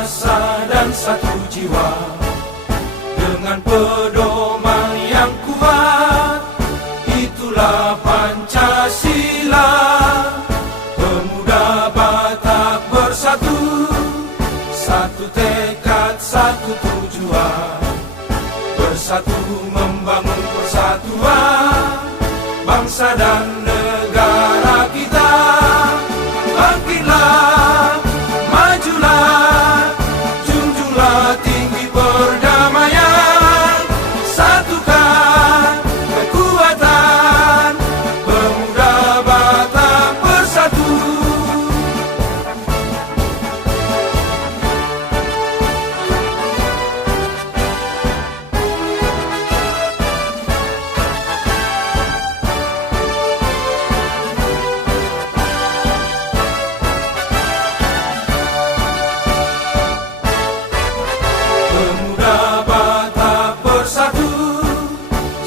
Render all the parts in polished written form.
asa dan satu jiwa, dengan pedoman yang kuat, itulah Pancasila. Pemuda Batak bersatu, satu tekad, satu tujuan, bersatu membangun persatuan bangsa dan negara kita. Bangkitlah, majulah, junjunglah tinggi perdamaian, satukan kekuatan pemuda Batak bersatu.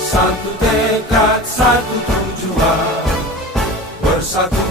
Satu tekad, satu tujuan, bersatu